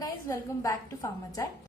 guys, welcome back to Pharma Chat.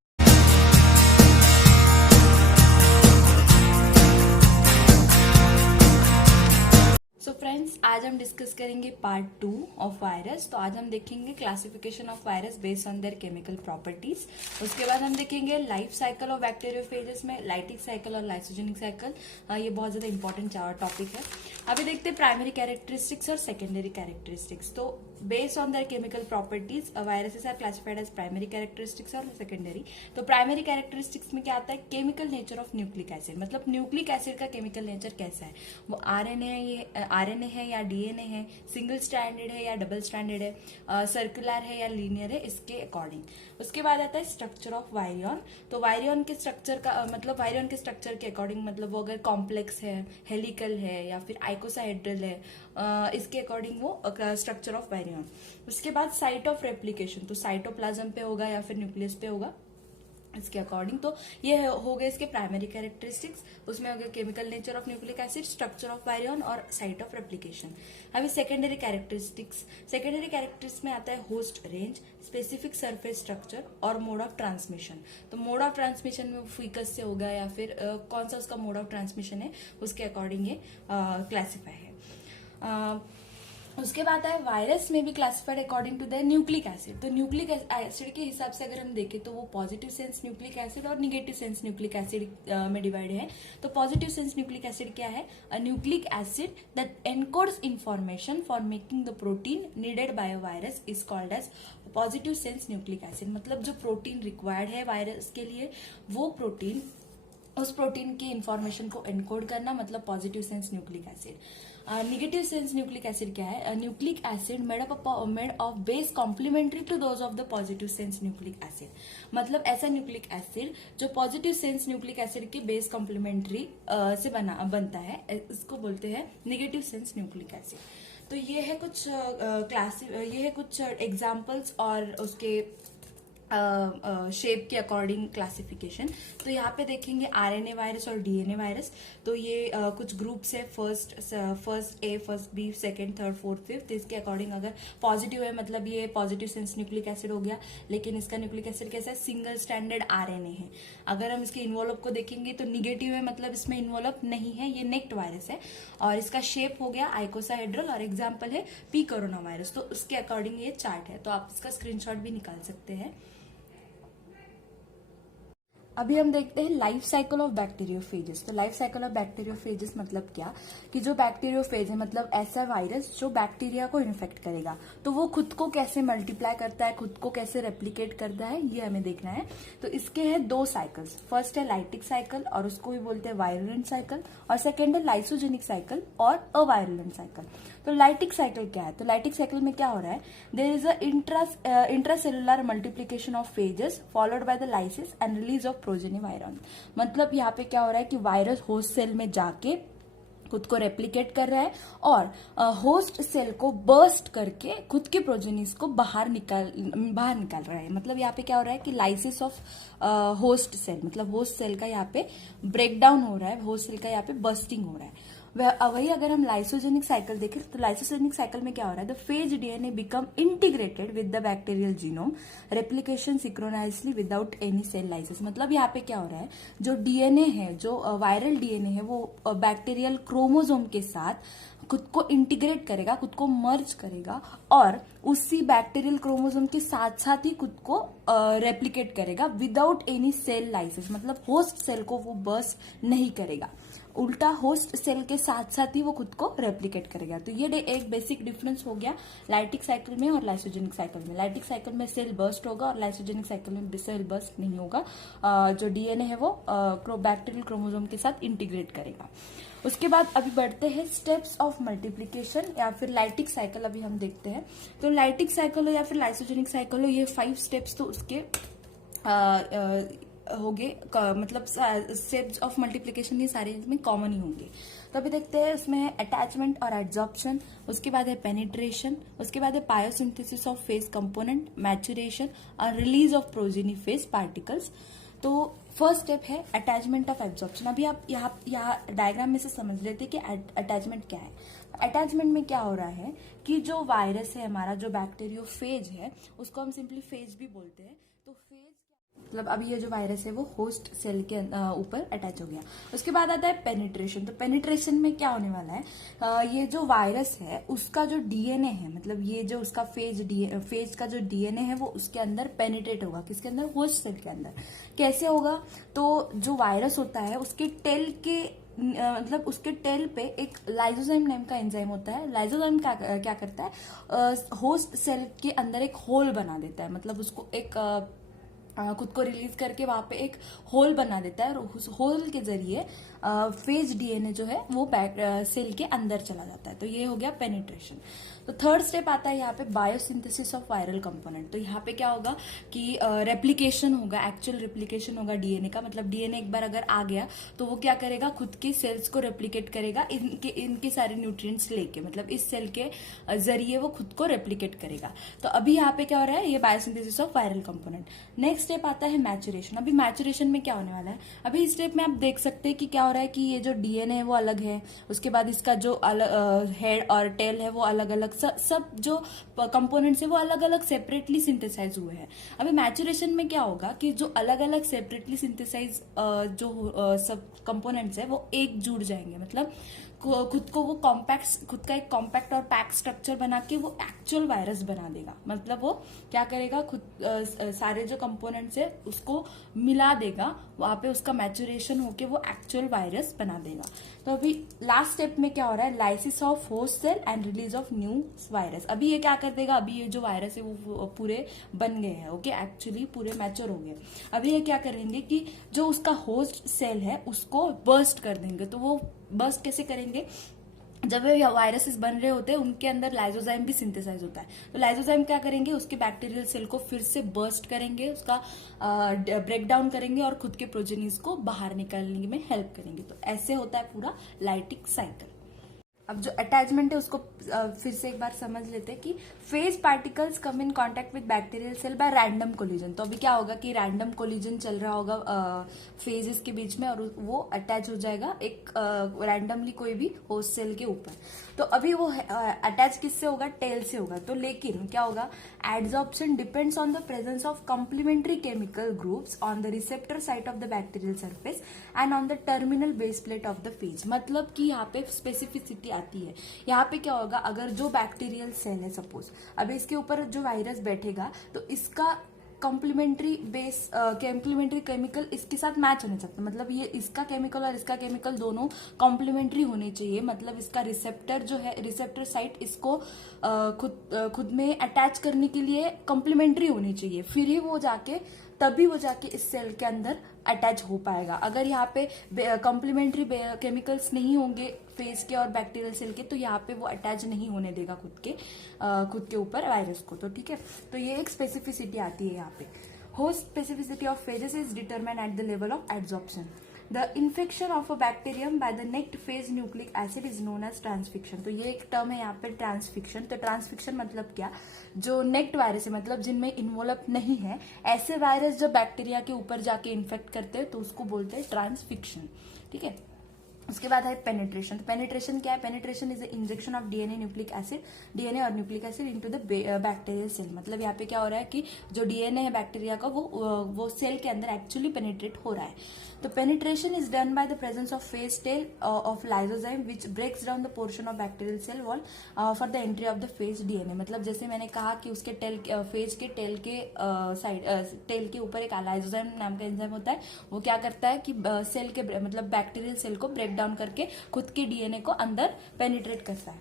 So friends, आज हम discuss करेंगे पार्ट 2 ऑफ वायरस। तो आज हम देखेंगे classification of virus based on their chemical properties. उसके बाद हम देखेंगे लाइफ साइकिल ऑफ बैक्टीरियोफेजेस में लाइटिक साइकिल और लाइसोजेनिक साइकिल। ये बहुत ज्यादा इंपॉर्टेंट टॉपिक है। अभी देखते हैं प्राइमरी कैरेक्टरिस्टिक्स और सेकेंडरी कैरेक्टरिस्टिक्स। तो based on their chemical properties viruses are classified as primary characteristics और सेकेंडरी। तो प्राइमरी कैरेक्टरिस्टिक्स में क्या आता है? Chemical nature of nucleic acid, मतलब न्यूक्लिक एसिड का केमिकल नेचर कैसा है, वो आरएनए है या डीएनए है, सिंगल स्ट्रैंडेड है या डबल स्ट्रैंडेड है, सर्कुलर है या लीनियर है, इसके अकॉर्डिंग। उसके बाद आता है स्ट्रक्चर ऑफ वायरियन। तो वायरियन के स्ट्रक्चर का मतलब वायरियन के स्ट्रक्चर के अकॉर्डिंग, मतलब वो अगर कॉम्प्लेक्स है, हेलिकल है या फिर आइकोसाहेड्रल है, इसके अकॉर्डिंग वो स्ट्रक्चर ऑफ वायरियन। उसके बाद साइट ऑफ रेप्लिकेशन, तो साइटोप्लाज्म पे होगा या फिर न्यूक्लियस पे होगा, इसके अकॉर्डिंग। तो ये हो गए इसके प्राइमरी कैरेक्टरिस्टिक्स। उसमें हो गया chemical nature of nucleic acid, structure of virion और साइट ऑफ रेप्लिकेशन। अभी सेकेंडरी कैरेक्टरिस्टिक्स। सेकेंडरी कैरेक्टरिस्टिक्स में आता है host range, specific surface structure और मोड ऑफ ट्रांसमिशन। तो मोड ऑफ ट्रांसमिशन में फीकस से होगा या फिर कौन सा उसका मोड ऑफ ट्रांसमिशन है, उसके अकॉर्डिंग ये क्लासिफाई है। उसके बाद है वायरस में भी classified according to the nucleic acid. तो न्यूक्लिक एसिड के हिसाब से अगर हम देखें तो वो पॉजिटिव सेंस न्यूक्लिक एसिड और निगेटिव सेंस न्यूक्लिक एसिड में डिवाइड है। तो पॉजिटिव सेंस न्यूक्लिक एसिड क्या है? A nucleic acid that encodes information for making the protein needed by a virus is called as positive sense nucleic acid. मतलब जो protein required है virus के लिए, वो प्रोटीन, उस प्रोटीन की इंफॉर्मेशन को एनकोड करना, मतलब positive sense nucleic acid. Negative sense nucleic acid क्या है? Nucleic acid made of base complementary to those of the positive sense nucleic acid. मतलब ऐसा न्यूक्लिक एसिड जो पॉजिटिव सेंस न्यूक्लिक एसिड के बेस कॉम्प्लीमेंट्री से बनता है, इसको बोलते हैं निगेटिव सेंस न्यूक्लिक एसिड। तो ये है कुछ ये है कुछ एग्जाम्पल्स और उसके शेप के अकॉर्डिंग क्लासिफिकेशन। तो यहाँ पे देखेंगे आरएनए वायरस और डीएनए वायरस। तो ये कुछ ग्रुप्स है, first A, first B, second, third, fourth, fifth. इसके अकॉर्डिंग अगर पॉजिटिव है मतलब ये पॉजिटिव सेंस न्यूक्लिक एसिड हो गया, लेकिन इसका न्यूक्लिक एसिड कैसा है? सिंगल स्टैंडर्ड आरएनए है। अगर हम इसके इन्वॉल्व को देखेंगे तो निगेटिव है, मतलब इसमें इन्वॉल्व नहीं है, ये नेक्ट वायरस है। और इसका शेप हो गया आइकोसाहेड्रल और एग्जाम्पल है पी कोरोना वायरस। तो उसके अकॉर्डिंग ये चार्ट है, तो आप इसका स्क्रीनशॉट भी निकाल सकते हैं। अभी हम देखते हैं लाइफ साइकिल ऑफ बैक्टीरियोफेजेस। तो लाइफ साइकिल ऑफ बैक्टीरियोफेजेस मतलब क्या? कि जो बैक्टीरियोफेज है मतलब ऐसा वायरस जो बैक्टीरिया को इन्फेक्ट करेगा, तो वो खुद को कैसे मल्टीप्लाई करता है, खुद को कैसे रेप्लिकेट करता है, ये हमें देखना है। तो इसके हैं दो साइकिल्स। फर्स्ट है लाइटिक साइकिल और उसको भी बोलते हैं वायरुलेंट साइकिल, और सेकेंड है लाइसोजेनिक साइकिल और अवायरुलेंट साइकिल। तो लाइटिक साइकिल क्या है? तो लाइटिक साइकिल में क्या हो रहा है? There is a intracellular multiplication of phages followed by the lysis and release of progeny virus. मतलब यहाँ पे क्या हो रहा है कि वायरस होस्ट सेल में जाके खुद को रेप्लिकेट कर रहा है और होस्ट सेल को बर्स्ट करके खुद के प्रोजेनिस को बाहर निकाल रहा है। मतलब यहाँ पे क्या हो रहा है कि लाइसिस ऑफ होस्ट सेल, मतलब होस्ट सेल का यहाँ पे ब्रेकडाउन हो रहा है, होस्ट सेल का यहाँ पे बर्स्टिंग हो रहा है। वही अगर हम लाइसोजेनिक साइकिल देखें तो लाइसोजेनिक साइकिल में क्या हो रहा है? The phage DNA become integrated with the bacterial genome, replication synchronously without any cell lysis. मतलब यहाँ पे क्या हो रहा है? जो डीएनए है, जो वायरल डीएनए है, वो बैक्टीरियल क्रोमोसोम के साथ खुद को इंटीग्रेट करेगा, खुद को मर्ज करेगा और उसी बैक्टीरियल क्रोमोसोम के साथ साथ ही खुद को रेप्लिकेट करेगा विदाउट एनी सेल लाइसिस। मतलब होस्ट सेल को वो बर्स्ट नहीं करेगा, उल्टा होस्ट सेल के साथ साथ ही वो खुद को रेप्लिकेट करेगा। तो ये एक बेसिक डिफरेंस हो गया लाइटिक साइकिल में और लाइसोजेनिक साइकिल में। लाइटिक साइकिल में सेल बर्स्ट होगा और लाइसोजेनिक साइकिल में सेल बर्स्ट नहीं होगा। जो डीएनए है वो बैक्टीरियल क्रोमोसोम के साथ इंटीग्रेट करेगा। उसके बाद अभी बढ़ते हैं स्टेप्स ऑफ मल्टीप्लिकेशन या फिर लाइटिक साइकिल अभी हम देखते हैं। तो लाइटिक साइकिल हो या फिर लाइसोजेनिक साइकिल हो, ये 5 स्टेप्स तो उसके होंगे, मतलब स्टेप्स ऑफ मल्टीप्लिकेशन ये सारे इसमें कॉमन ही होंगे। तो अभी देखते हैं, इसमें है अटैचमेंट और एड्जॉर्प्शन, उसके बाद है पेनिट्रेशन, उसके बाद है पायोसिंथेसिस ऑफ फेस कंपोनेंट, मैचुरेशन और release of progeny face particles, तो फर्स्ट स्टेप है अटैचमेंट ऑफ एब्जॉर्प्शन। अभी आप यहाँ डायग्राम में से समझ लेते कि अटैचमेंट क्या है। अटैचमेंट में क्या हो रहा है कि जो वायरस है हमारा, जो बैक्टीरियोफेज है, उसको हम सिंपली फेज भी बोलते हैं। तो फेज मतलब अभी ये जो वायरस है वो होस्ट सेल के ऊपर अटैच हो गया। उसके बाद आता है पेनिट्रेशन। तो पेनिट्रेशन में क्या होने वाला है, ये जो वायरस है उसका जो डीएनए है, मतलब ये जो उसका फेज का जो डीएनए है वो उसके अंदर पेनिट्रेट होगा। किसके अंदर? होस्ट सेल के अंदर। कैसे होगा? तो जो वायरस होता है उसके टेल के मतलब उसके टेल पे एक लाइजोजाइम नाम का एंजाइम होता है। लाइजोजाइम क्या करता है, होस्ट सेल के अंदर एक होल बना देता है, मतलब उसको एक खुद को रिलीज करके वहां पे एक होल बना देता है, और उस होल के जरिए फेज डीएनए जो है वो सेल के अंदर चला जाता है। तो ये हो गया पेनिट्रेशन। तो थर्ड स्टेप आता है यहाँ पे बायोसिंथेसिस ऑफ वायरल कंपोनेंट। तो यहाँ पे क्या होगा कि रेप्लिकेशन होगा, एक्चुअल रेप्लिकेशन होगा डीएनए का। मतलब डीएनए एक बार अगर आ गया तो वो क्या करेगा, खुद के सेल्स को रेप्लिकेट करेगा इनके सारे न्यूट्रिएंट्स लेके, मतलब इस सेल के जरिए वो खुद को रेप्लिकेट करेगा। तो अभी यहाँ पे क्या हो रहा है, ये biosynthesis of viral component. Next step आता है मैचुरेशन। अभी मैचुरेशन में क्या होने वाला है, अभी इस स्टेप में आप देख सकते हैं कि क्या हो रहा है कि ये जो डीएनए है वो अलग है, उसके बाद इसका जो हेड और टेल है वो अलग अलग, सब जो कंपोनेंट्स है वो अलग अलग सेपरेटली सिंथेसाइज हुए हैं। अभी मैचुरेशन में क्या होगा कि जो अलग अलग सेपरेटली सिंथेसाइज जो सब कंपोनेंट्स है वो एक जुड़ जाएंगे, मतलब खुद को वो खुद का एक कॉम्पैक्ट और पैक स्ट्रक्चर बना के वो एक्चुअल वायरस बना देगा। मतलब वो क्या करेगा, खुद सारे जो कंपोनेंट्स है उसको मिला देगा, वहां पे उसका मैचुरेशन होके वो एक्चुअल वायरस बना देगा। तो अभी लास्ट स्टेप में क्या हो रहा है, lysis of host cell and release of new virus. अभी ये क्या कर देगा, अभी ये जो वायरस है वो पूरे बन गए हैं, ओके, एक्चुअली पूरे मैच्योर हो गए। अभी ये क्या करेंगे कि जो उसका होस्ट सेल है उसको बर्स्ट कर देंगे। तो वो बर्स्ट कैसे करेंगे, जब वे वायरसेस बन रहे होते हैं उनके अंदर लाइजोजाइम भी सिंथेसाइज होता है। तो लाइजोजाइम क्या करेंगे, उसके बैक्टीरियल सेल को फिर से बर्स्ट करेंगे, उसका ब्रेक डाउन करेंगे और खुद के प्रोजेनीज को बाहर निकालने में हेल्प करेंगे। तो ऐसे होता है पूरा लाइटिक साइकिल। अब जो अटैचमेंट है उसको फिर से एक बार समझ लेते हैं कि phage particles come in contact with bacterial cell by random collision. तो अभी क्या होगा कि रैंडम कोलिजन चल रहा होगा फेजेस के बीच में, और वो अटैच हो जाएगा एक रैंडमली कोई भी होस्ट सेल के ऊपर। तो अभी वो अटैच किससे होगा, टेल से होगा। तो लेकिन क्या होगा, adsorption depends on the presence of complementary chemical groups on the receptor site of the bacterial surface and on the terminal base plate of the phage. मतलब कि यहाँ पे स्पेसिफिसिटी आती है। यहाँ पे क्या होगा, अगर जो बैक्टीरियल सेल है सपोज, अभी इसके ऊपर जो वायरस बैठेगा तो इसका कॉम्प्लीमेंट्री केमिकल इसके साथ मैच होने सकता है। मतलब ये इसका केमिकल और इसका केमिकल दोनों कॉम्प्लीमेंट्री होने चाहिए। मतलब इसका रिसेप्टर जो है, रिसेप्टर साइट इसको खुद में अटैच करने के लिए कॉम्प्लीमेंट्री होनी चाहिए, फिर ही तभी वो जाके इस सेल के अंदर अटैच हो पाएगा। अगर यहाँ पे कॉम्प्लीमेंट्री केमिकल्स नहीं होंगे फेज के और बैक्टीरियल सेल के, तो यहाँ पे वो अटैच नहीं होने देगा खुद के ऊपर वायरस को। तो ठीक है, तो ये एक स्पेसिफिसिटी आती है यहाँ पे। Host specificity of phages is determined at the level of adsorption. The infection of a bacterium by the naked phage nucleic acid is known as transfection. तो ये एक टर्म है यहाँ पे ट्रांसफिक्शन। तो ट्रांसफिक्शन मतलब क्या, जो नेक्ट वायरस है, मतलब जिनमें इन्वॉल्व नहीं है, ऐसे वायरस जब बैक्टीरिया के ऊपर जाके इन्फेक्ट करते हैं तो उसको बोलते हैं ट्रांसफिक्शन। ठीक है, उसके बाद है पेनिट्रेशन। पेनिट्रेशन क्या है, penetration is the injection of DNA और nucleic acid into the bacterial cell. मतलब यहाँ पे क्या हो रहा है कि जो डीएनए है बैक्टीरिया का वो सेल के अंदर एक्चुअली पेनिट्रेट हो रहा है। तो penetration is done by the presence of phage tail of lysozyme which breaks down the portion of bacterial cell wall for the entry of the phage DNA. मतलब जैसे मैंने कहा कि उसके फेज के टेल के ऊपर एक लाइजोजाइम नाम का एंजाइम होता है। वो क्या करता है कि सेल के मतलब बैक्टीरियल सेल को ब्रेक डाउन करके खुद के डीएनए को अंदर पेनिट्रेट करता है।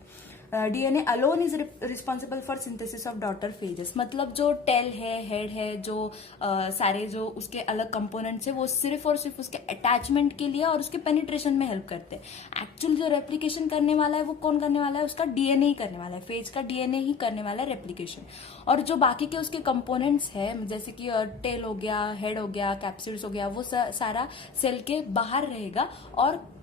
DNA alone is responsible for synthesis of daughter phases. मतलब जो टेल है, हेड है, जो सारे जो उसके अलग कंपोनेंट्स है, वो सिर्फ और सिर्फ उसके अटैचमेंट के लिए और उसके पेनिट्रेशन में हेल्प करते हैं। एक्चुअल जो रेप्लिकेशन करने वाला है वो कौन करने वाला है, उसका डीएनए ही करने वाला है, फेज का डीएनए ही करने वाला है रेप्लिकेशन। और जो बाकी के उसके कंपोनेंट्स है, जैसे कि टेल हो गया, हेड हो गया, कैप्सूल्स हो गया, वो सारा सेल के बाहर रहेगा और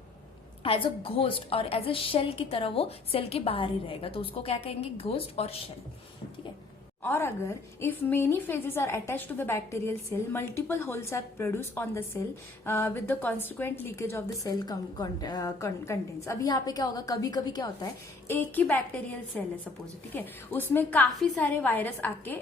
एज अ घोस्ट और एज अ शेल की तरह वो सेल के बाहर ही रहेगा। तो उसको क्या कहेंगे, घोस्ट और शेल। ठीक है, और अगर if many phages are attach to the bacterial cell, multiple holes are produce on the cell with the consequent leakage of the cell contents. अभी यहाँ पे क्या होगा, कभी कभी क्या होता है, एक ही बैक्टीरियल सेल है सपोज, ठीक है, उसमें काफी सारे वायरस आके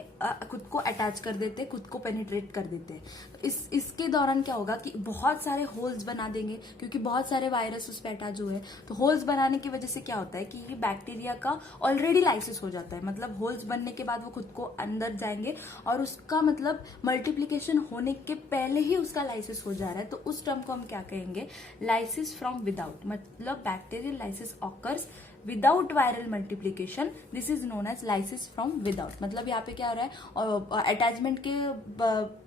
खुद को अटैच कर देते हैं, खुद को पेनिट्रेट कर देते हैं। तो इसके दौरान क्या होगा कि बहुत सारे होल्स बना देंगे, क्योंकि बहुत सारे वायरस उस पर अटैच हुए हैं। तो होल्स बनाने की वजह से क्या होता है कि ये बैक्टीरिया का ऑलरेडी लाइसिस हो जाता है, मतलब होल्स बनने के बाद वो खुद को अंदर जाएंगे और उसका मतलब मल्टीप्लीकेशन होने के पहले ही उसका लाइसिस हो जा रहा है। तो उस टर्म को हम क्या कहेंगे, लाइसिस फ्रॉम विदाउट, मतलब bacterial lysis occurs without viral multiplication, this is known as lysis from without. मतलब यहाँ पे क्या हो रहा है, अटैचमेंट के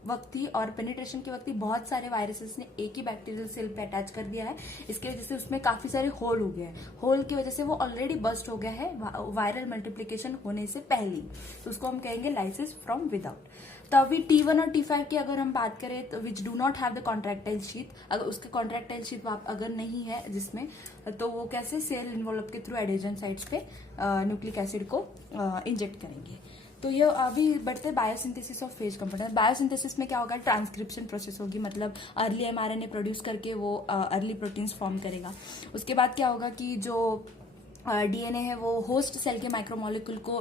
वक्त ही और पेनिट्रेशन के वक्त ही बहुत सारे वायरसेस ने एक ही बैक्टीरियल सेल पे अटैच कर दिया है, इसकी वजह से उसमें काफी सारे होल हो गए हैं, होल की वजह से वो ऑलरेडी बस्ट हो गया है वायरल मल्टीप्लीकेशन होने से पहले, तो उसको हम कहेंगे लाइसिस फ्रॉम विदाउट। तो अभी T1 और T5 की अगर हम बात करें तो which do not have the contractile sheath, अगर उसके कॉन्ट्रैक्टाइल शीथ अगर नहीं है जिसमें, तो वो कैसे सेल इन्वॉल्व के थ्रू एडेजन साइट्स पे न्यूक्लिक एसिड को इंजेक्ट करेंगे। तो ये अभी बढ़ते biosynthesis of phase component. Biosynthesis में क्या होगा, ट्रांसक्रिप्शन प्रोसेस होगी, मतलब अर्ली एमआरएनए प्रोड्यूस करके वो अर्ली प्रोटीन्स फॉर्म करेगा। उसके बाद क्या होगा कि जो डीएनए है वो होस्ट सेल के माइक्रोमोलिक्यूल को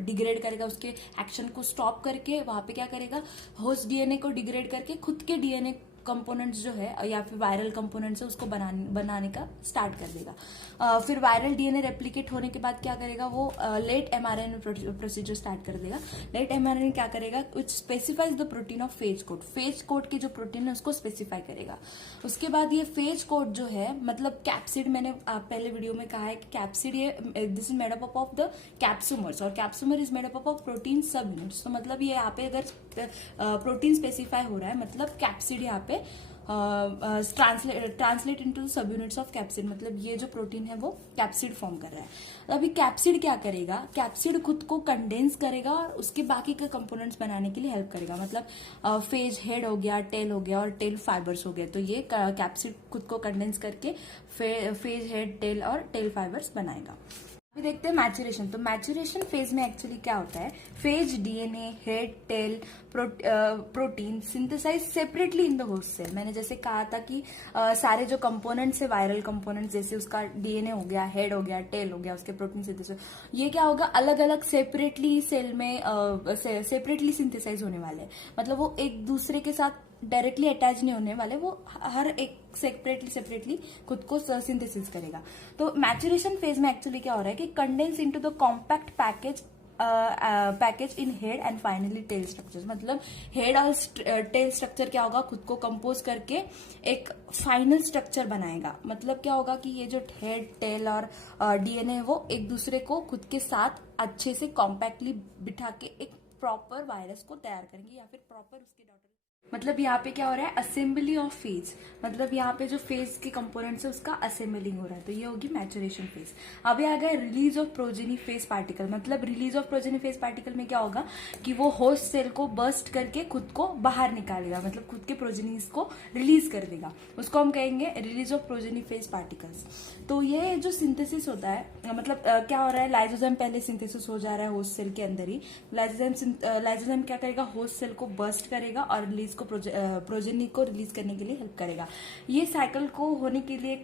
डिग्रेड करेगा, उसके एक्शन को स्टॉप करके वहां पे क्या करेगा, होस्ट डीएनए को डिग्रेड करके खुद के डीएनए कंपोनेंट्स जो है या फिर वायरल कंपोनेंट्स है उसको बनाने का स्टार्ट कर देगा। फिर वायरल डीएनए रेप्लिकेट होने के बाद क्या करेगा, वो लेट एमआरएनए प्रोसीजर स्टार्ट कर देगा। लेट एमआरएनए क्या करेगा, which specifies the protein of phage code, phage code की जो प्रोटीन है उसको स्पेसिफाई करेगा। उसके बाद ये फेज कोड जो है, मतलब कैप्सिड, मैंने पहले वीडियो में कहा है कि कैप्सिड ये this is made up of the capsomers, और capsomer is made up of protein subunits. तो मतलब ये यहाँ पे अगर प्रोटीन स्पेसिफाई हो रहा है, मतलब कैप्सिड यहाँ पे ट्रांसलेट इनटू सब यूनिट्स ऑफ कैप्सिड, मतलब ये जो प्रोटीन है वो कैप्सिड फॉर्म कर रहा है। अभी कैप्सिड क्या करेगा, कैप्सिड खुद को कंडेंस करेगा और उसके बाकी के कंपोनेंट्स बनाने के लिए हेल्प करेगा, मतलब फेज हेड हो गया, टेल हो गया और टेल फाइबर्स हो गए। तो ये कैप्सिड खुद को कंडेंस करके फेज हेड टेल और टेल फाइबर्स बनाएगा। अभी देखते हैं मैचुरेशन। तो मैचुरेशन फेज में एक्चुअली क्या होता है, phage DNA, head, tail, protein synthesize separately in the host cell. मैंने जैसे कहा था कि सारे जो कंपोनेंट्स है, वायरल कंपोनेंट्स, जैसे उसका डीएनए हो गया, हेड हो गया, टेल हो गया, उसके प्रोटीन सिंथेसाइज, ये क्या होगा, अलग अलग सेपरेटली सेल में सेपरेटली सिंथेसाइज होने वाले हैं। मतलब वो एक दूसरे के साथ डायरेक्टली अटैच नहीं होने वाले, वो हर एक सेपरेटली खुद को सिंथेसिस करेगा। तो मैचुरेशन फेज में एक्चुअली क्या हो रहा है कि condense into the compact package in head and finally tail structure, मतलब हेड और टेल स्ट्रक्चर क्या होगा, खुद को कंपोज करके एक फाइनल स्ट्रक्चर बनाएगा। मतलब क्या होगा कि ये जो हेड, टेल और डीएनए है वो एक दूसरे को खुद के साथ अच्छे से कॉम्पैक्टली बिठा के एक प्रॉपर वायरस को तैयार करेंगे, या फिर प्रॉपर उसके डॉटर, मतलब यहाँ पे क्या हो रहा है, असेंबली ऑफ फेज, मतलब यहाँ पे जो फेज के कंपोनेंट्स है उसका असेंबलिंग हो रहा है। तो ये होगी मैचुरेशन फेज। अभी आ गया release of progeny phage particle. मतलब release of progeny phage particle में क्या होगा कि वो होस्ट सेल को बर्स्ट करके खुद को बाहर निकालेगा, मतलब खुद के प्रोजेनीज को रिलीज कर देगा, उसको हम कहेंगे release of progeny phase particles. तो ये जो सिंथेसिस होता है, मतलब क्या हो रहा है, लाइजोजाइम पहले सिंथेसिस हो जा रहा है होस्ट सेल के अंदर ही। लाइजोजाइम क्या करेगा, होस्ट सेल को बर्स्ट करेगा और रिलीज को प्रोजेनी को रिलीज करने के लिए हेल्प करेगा। ये साइकिल को होने के लिए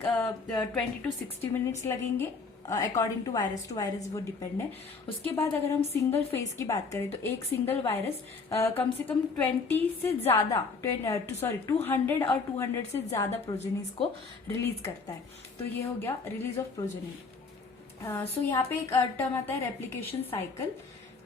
20 to 60 मिनट्स लगेंगे, अकॉर्डिंग टू वायरस वो डिपेंड है। उसके बाद अगर हम सिंगल फेज की बात करें तो एक सिंगल वायरस कम से कम 20 से ज्यादा 200 और 200 से ज्यादा प्रोजेनीज को रिलीज करता है। तो ये हो गया रिलीज ऑफ प्रोजेनी। सो यहाँ पे एक टर्म आता है रेप्लिकेशन साइकिल।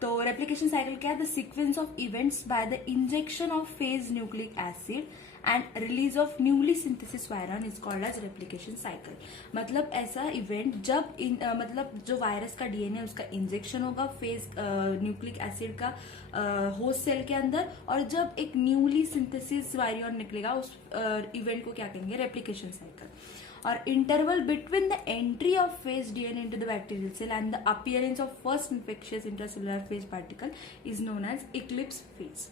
तो रेप्लिकेशन साइकिल क्या है, the sequence of events by the injection of phage nucleic acid and release of newly synthesis virion is called as replication cycle. मतलब ऐसा इवेंट जब मतलब जो वायरस का डीएनए उसका इंजेक्शन होगा फेज न्यूक्लिक एसिड का होस्ट सेल के अंदर, और जब एक न्यूली सिंथेसिस वायरन निकलेगा उस इवेंट को क्या कहेंगे, रेप्लिकेशन साइकिल। और interval between the entry of phage DNA into the bacterial cell and the appearance of first infectious intracellular phage particle is known as eclipse phase.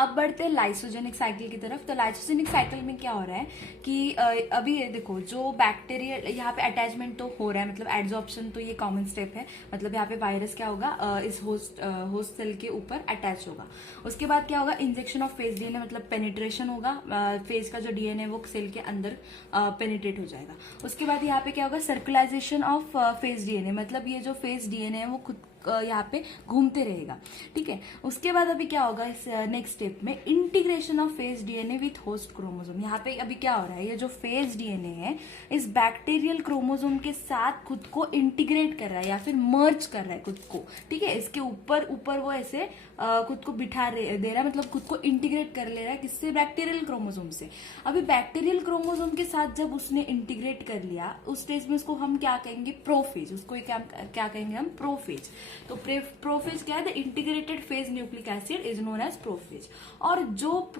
अब बढ़ते हैं lysogenic cycle की तरफ। तो लाइसोजेनिक साइकिल में क्या हो रहा है कि अभी ये देखो, जो बैक्टीरिया यहाँ पे अटैचमेंट तो हो रहा है, मतलब एड्सॉर्प्शन तो ये कॉमन स्टेप है। मतलब यहाँ पे वायरस क्या होगा, इस होस्ट सेल के ऊपर अटैच होगा। उसके बाद क्या होगा, इंजेक्शन ऑफ फेज डीएनए, मतलब पेनिट्रेशन होगा, फेज का जो डीएनए वो सेल के अंदर पेनिट्रेट हो जाएगा। उसके बाद यहाँ पे क्या होगा, सर्कुलाइजेशन ऑफ फेज डीएनए, मतलब ये जो फेज डीएनए है वो खुद यहाँ पे घूमते रहेगा। ठीक है, उसके बाद अभी क्या होगा इस नेक्स्ट स्टेप में, integration of phage DNA with host chromosome. यहाँ पे अभी क्या हो रहा है, ये जो फेज डीएनए है इस बैक्टीरियल क्रोमोसोम के साथ खुद को इंटीग्रेट कर रहा है या फिर मर्ज कर रहा है खुद को। ठीक है, इसके ऊपर ऊपर वो ऐसे खुद को बिठा दे रहा है, मतलब खुद को इंटीग्रेट कर ले रहा है, किससे, बैक्टीरियल क्रोमोसोम से। अभी बैक्टीरियल क्रोमोसोम के साथ जब उसने इंटीग्रेट कर लिया, उस स्टेज में उसको हम क्या कहेंगे, प्रोफेज। उसको क्या कहेंगे हम, प्रोफेज। तो प्रोफेज क्या है, the integrated phage nucleic acid is known as prophage. और जो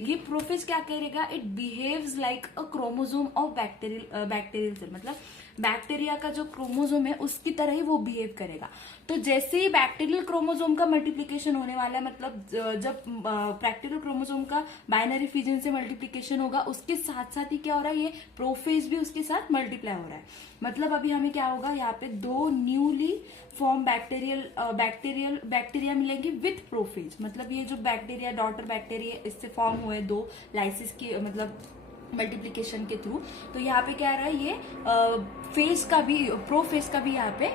ये प्रोफेज क्या करेगा, it behaves like a chromosome of bacterial cell, मतलब बैक्टीरिया का जो क्रोमोसोम है उसकी तरह ही वो बिहेव करेगा। तो जैसे ही बैक्टीरियल क्रोमोसोम का मल्टीप्लीकेशन होने वाला है, मतलब जब बैक्टीरियल क्रोमोसोम का बाइनरी फिजन से मल्टीप्लीकेशन होगा, उसके साथ साथ ही क्या हो रहा है, ये प्रोफेज भी उसके साथ मल्टीप्लाई हो रहा है। मतलब अभी हमें क्या होगा, यहाँ पे दो न्यूली फॉर्म बैक्टीरिया मिलेंगे विथ प्रोफेज। मतलब ये जो बैक्टीरिया, डॉटर बैक्टीरिया, इससे फॉर्म हुए दो लाइसिस की, मतलब मल्टीप्लीकेशन के थ्रू। तो यहाँ पे क्या आ रहा है, ये फेज का भी, प्रोफेज का भी यहाँ पे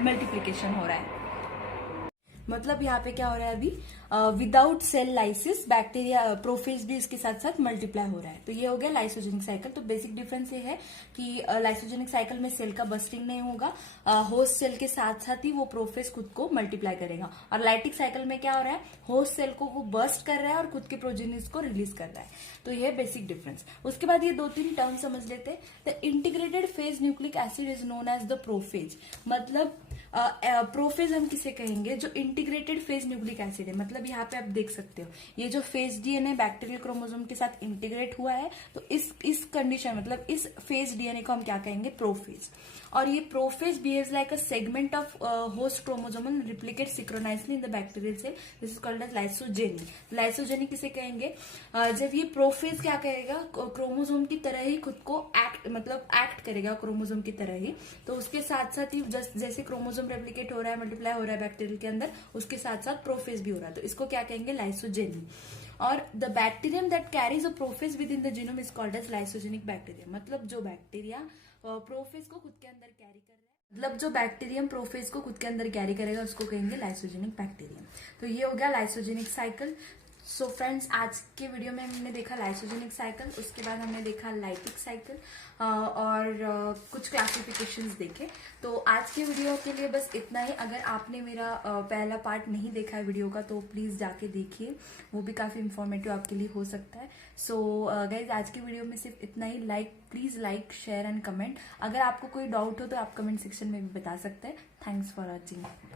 मल्टीप्लीकेशन हो रहा है। मतलब यहाँ पे क्या हो रहा है, अभी without cell lysis bacteria prophage भी इसके साथ साथ मल्टीप्लाई हो रहा है। तो ये हो गया लाइसोजेनिक साइकिल। तो बेसिक डिफरेंस ये है कि लाइसोजेनिक साइकिल में सेल का बस्टिंग नहीं होगा, होस्ट सेल के साथ साथ ही वो प्रोफेज खुद को मल्टीप्लाई करेगा। और लाइटिक साइकिल में क्या हो रहा है, होस्ट सेल को वो बस्ट कर रहा है और खुद के प्रोजेनिस को रिलीज कर रहा है। तो ये है बेसिक डिफरेंस। उसके बाद ये दो तीन टर्म समझ लेते हैं। The integrated phage nucleic acid is known as the prophage. मतलब प्रोफेज हम किसे कहेंगे, जो इंटीग्रेटेड फेज न्यूक्लिक एसिड है। मतलब यहाँ पे आप देख सकते हो, ये जो फेज डीएनए बैक्टीरियल क्रोमोसोम के साथ इंटीग्रेट हुआ है, तो इस कंडीशन, मतलब इस फेज डीएनए को हम क्या कहेंगे, प्रोफेज। और ये prophage behaves like a segment of host chromosome and replicate synchronously in the bacterial cell. This is called as lysogenic. Lysogenic किसे कहेंगे, जब ये प्रोफेज क्या करेगा, क्रोमोसोम की तरह ही खुद को एक्ट करेगा क्रोमोसोम की तरह ही। तो उसके साथ साथ ही जैसे क्रोमोसोम रेप्लिकेट हो रहा है, मल्टीप्लाई हो रहा है बैक्टीरियल के अंदर, उसके साथ साथ प्रोफेज भी हो रहा है। तो इसको क्या कहेंगे, लाइसोजेनी। और the bacterium that carries a prophage with in the genome is called as lysogenic bacterium. मतलब जो बैक्टीरिया प्रोफेज को खुद के अंदर कैरी कर रहा है, मतलब जो बैक्टीरियम प्रोफेज को खुद के अंदर कैरी करेगा, उसको कहेंगे लाइसोजेनिक बैक्टीरियम। तो ये हो गया लाइसोजेनिक साइकिल। सो फ्रेंड्स, आज के वीडियो में हमने देखा लाइसोजेनिक साइकिल, उसके बाद हमने देखा लाइटिक साइकिल और कुछ क्लासिफिकेशंस देखे। तो आज के वीडियो के लिए बस इतना ही। अगर आपने मेरा पहला पार्ट नहीं देखा है वीडियो का, तो प्लीज़ जाके देखिए, वो भी काफ़ी इंफॉर्मेटिव आपके लिए हो सकता है। सो गाइज, आज की वीडियो में सिर्फ इतना ही। Please like, share and comment. अगर आपको कोई डाउट हो तो आप कमेंट सेक्शन में भी बता सकते हैं। Thanks for watching.